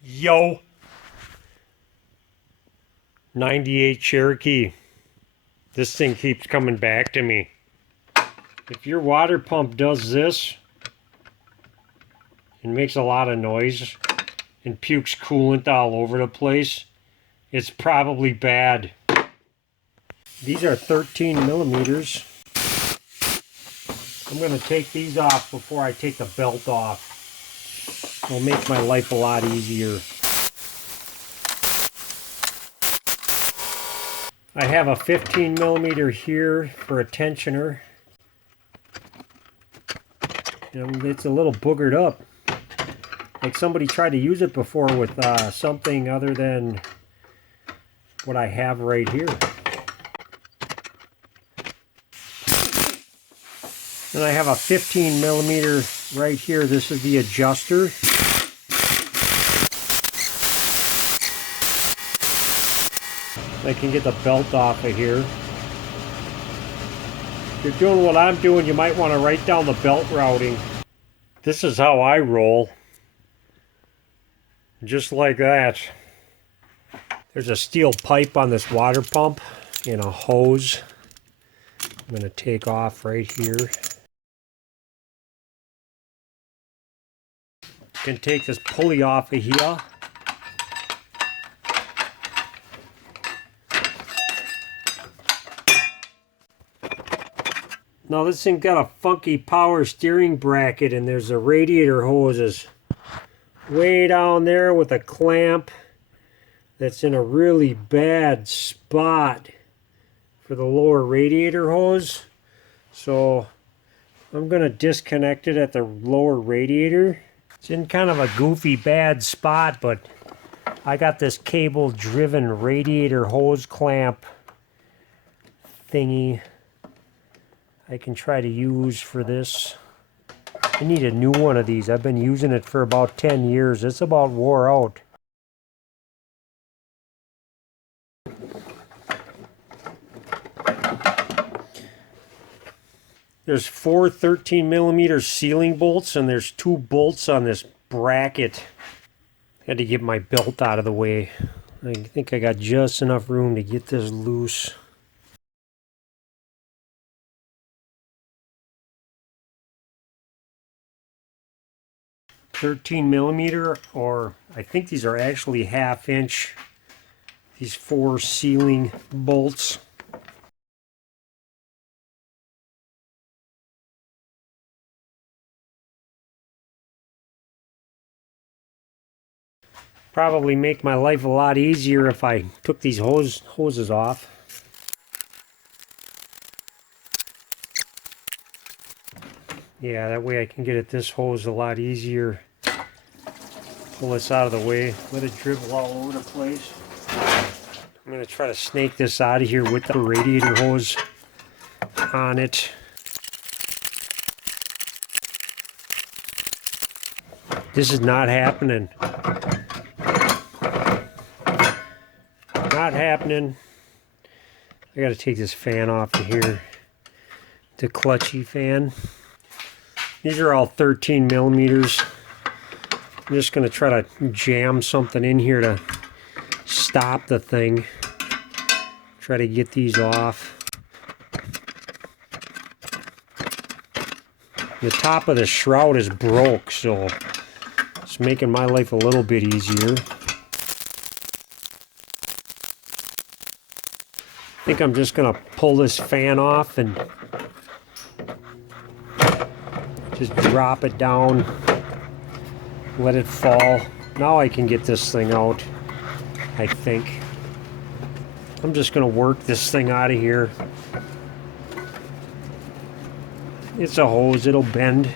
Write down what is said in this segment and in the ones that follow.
Yo, 98 Cherokee. This thing keeps coming back to me. If your water pump does this and makes a lot of noise and pukes coolant all over the place, it's probably bad. These are 13 millimeters. I'm going to take these off before I take the belt off. It'll make my life a lot easier. I have a 15 millimeter here for a tensioner. And it's a little boogered up. Like somebody tried to use it before with something other than what I have right here. And I have a 15 millimeter right here. This is the adjuster. I can get the belt off of here. If you're doing what I'm doing, you might want to write down the belt routing. This is how I roll. Just like that. There's a steel pipe on this water pump and a hose. I'm going to take off right here. You can take this pulley off of here. Now this thing got a funky power steering bracket, and there's a radiator hoses way down there with a clamp that's in a really bad spot for the lower radiator hose. So I'm going to disconnect it at the lower radiator. It's in kind of a goofy bad spot, but I got this cable driven radiator hose clamp thingy I can try to use for this. I need a new one of these. I've been using it for about 10 years. It's about wore out. There's 4 13 millimeter sealing bolts, and there's 2 bolts on this bracket. Had to get my belt out of the way. I think I got just enough room to get this loose. .13 millimeter, or I think these are actually 1/2 inch. These 4 sealing bolts. Probably make my life a lot easier if I took these hoses off. Yeah, that way I can get at this hose a lot easier. Pull this out of the way, let it dribble all over the place. I'm going to try to snake this out of here with the radiator hose on it. This is not happening. Not happening. I got to take this fan off of here. The clutchy fan. These are all 13 millimeters. I'm just going to try to jam something in here to stop the thing. Try to get these off. The top of the shroud is broke, so it's making my life a little bit easier. I think I'm just going to pull this fan off and just drop it down. Let it fall. Now I can get this thing out, I think. I'm just going to work this thing out of here. It's a hose, it'll bend.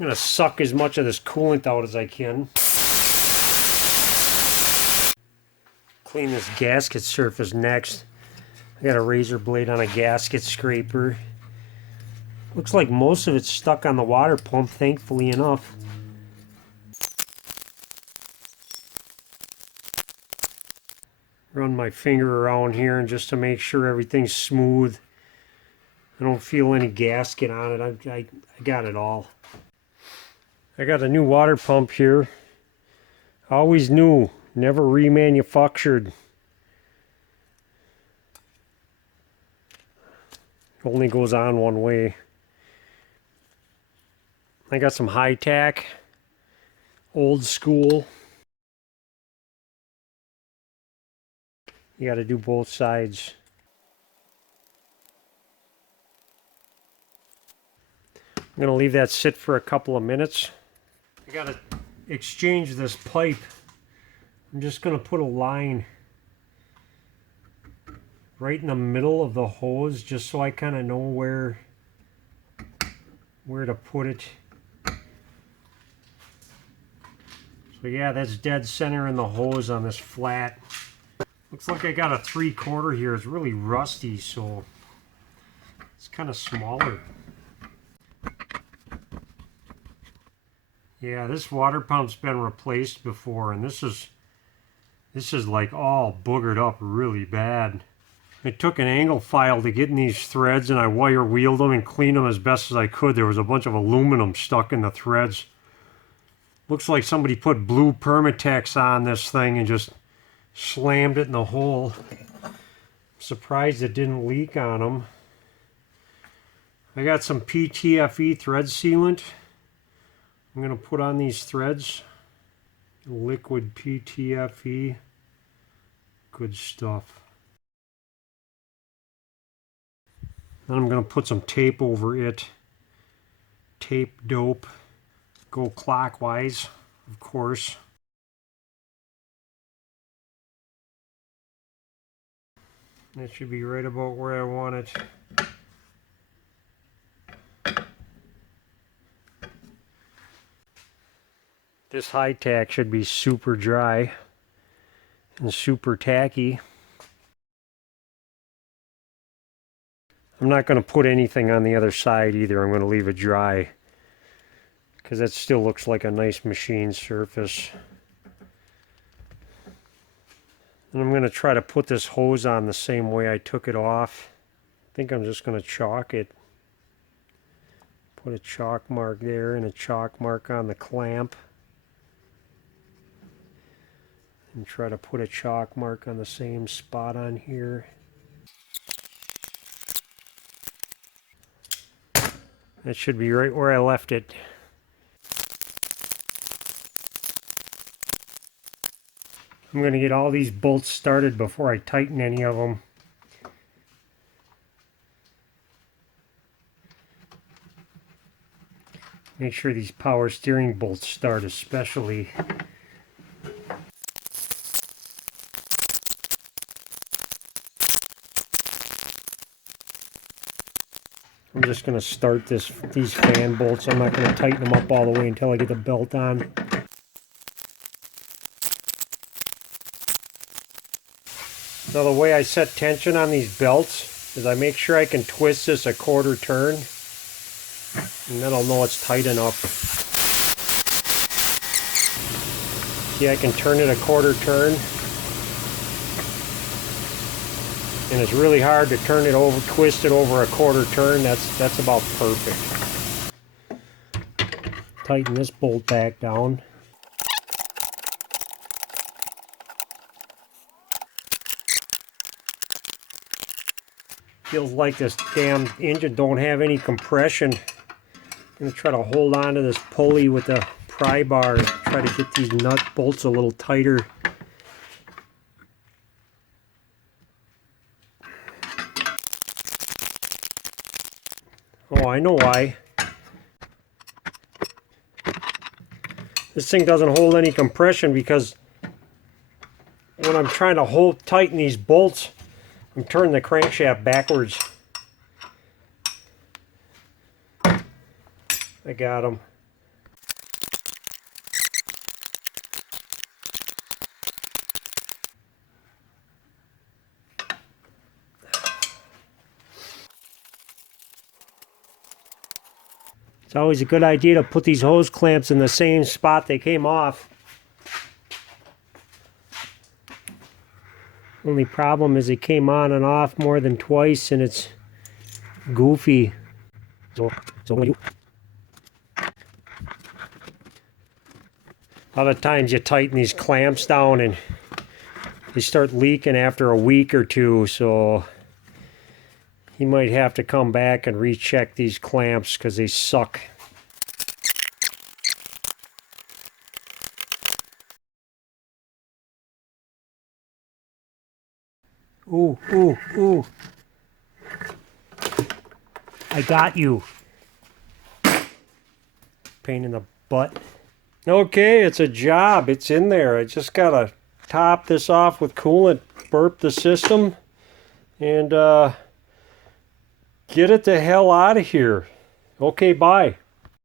I'm going to suck as much of this coolant out as I can. Clean this gasket surface next. I got a razor blade on a gasket scraper. Looks like most of it's stuck on the water pump, thankfully enough. Run my finger around here and just to make sure everything's smooth. I don't feel any gasket on it. I got it all. I got a new water pump here. Always new, never remanufactured. Only goes on one way. I got some high-tack, old school. You got to do both sides. I'm going to leave that sit for a couple of minutes. I got to exchange this pipe. I'm just going to put a line right in the middle of the hose just so I kind of know where to put it. So yeah, that's dead center in the hose on this flat. Looks like I got a 3/4 here. It's really rusty, so it's kind of smaller. Yeah, this water pump's been replaced before, and this is like all boogered up really bad. I took an angle file to get in these threads, and I wire wheeled them and cleaned them as best as I could. There was a bunch of aluminum stuck in the threads. Looks like somebody put blue Permatex on this thing and just slammed it in the hole. Surprised it didn't leak on them. I got some PTFE thread sealant. I'm going to put on these threads. Liquid PTFE. Good stuff. Then I'm going to put some tape over it. Tape dope. Go clockwise, of course. That should be right about where I want it. This high tack should be super dry and super tacky. I'm not going to put anything on the other side either. I'm going to leave it dry because that still looks like a nice machine surface. And I'm going to try to put this hose on the same way I took it off. I think I'm just going to chalk it. Put a chalk mark there and a chalk mark on the clamp. And try to put a chalk mark on the same spot on here. That should be right where I left it. I'm going to get all these bolts started before I tighten any of them. Make sure these power steering bolts start especially. I'm just going to start these fan bolts. I'm not going to tighten them up all the way until I get the belt on. So the way I set tension on these belts is I make sure I can twist this a 1/4 turn, and then I'll know it's tight enough. See, I can turn it a 1/4 turn, and it's really hard to turn it over, twist it over a 1/4 turn. That's about perfect. Tighten this bolt back down. Feels like this damn engine don't have any compression. I'm going to try to hold on to this pulley with the pry bar and try to get these nut bolts a little tighter. Oh, I know why. This thing doesn't hold any compression because when I'm trying to tighten these bolts, I'm turning the crankshaft backwards. I got them. It's always a good idea to put these hose clamps in the same spot they came off. Only problem is it came on and off more than twice and it's goofy. So when you A lot of times you tighten these clamps down and they start leaking after a week or two, so you might have to come back and recheck these clamps because they suck. Ooh, ooh, ooh. I got you. Pain in the butt. Okay, it's a job. It's in there. I just gotta top this off with coolant, burp the system, and get it the hell out of here. Okay, bye.